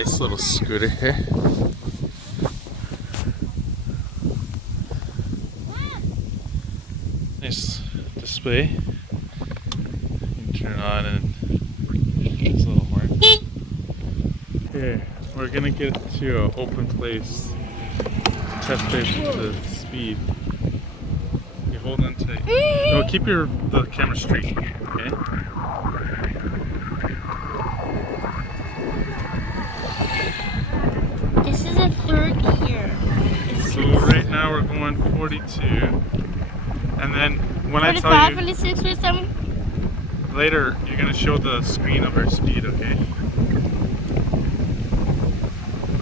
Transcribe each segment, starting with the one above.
Nice little scooter here. Nice display. You can turn on and this little horn. Okay, we're gonna get to an open place. Test it the speed. You hold on tight. No, keep the camera straight. Okay. This is a third gear. So right now we're going 42, and then when I tell 45, you 46, 47. later, you're gonna show the screen of our speed. Okay.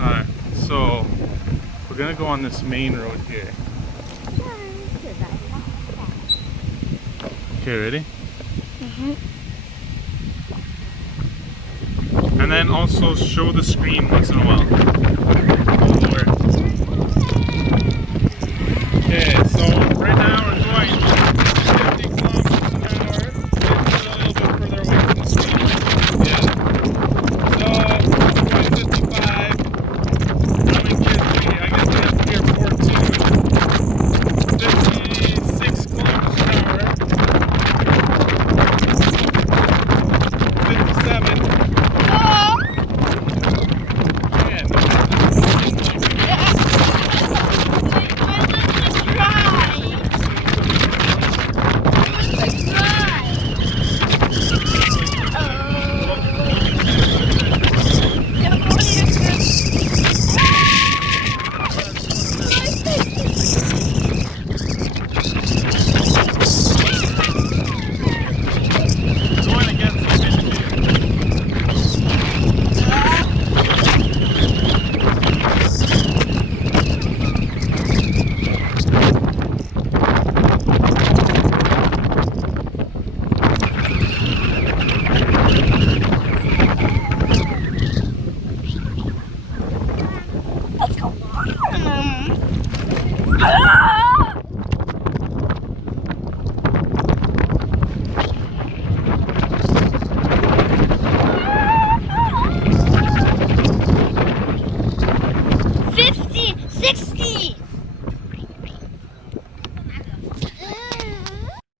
All right. So we're gonna go on this main road here. Okay, ready? And then also show the screen once in a while. Okay, so right now we're going 50 kilometers an hour. It's a little bit further away from the screen. Yeah. So we're going 55. I'm in gear 3. I guess I have gear 4 too. 56 kilometers an hour. 57.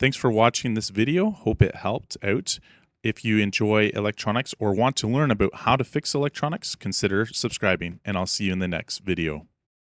Thanks for watching this video. Hope it helped out. If you enjoy electronics or want to learn about how to fix electronics, consider subscribing, and I'll see you in the next video.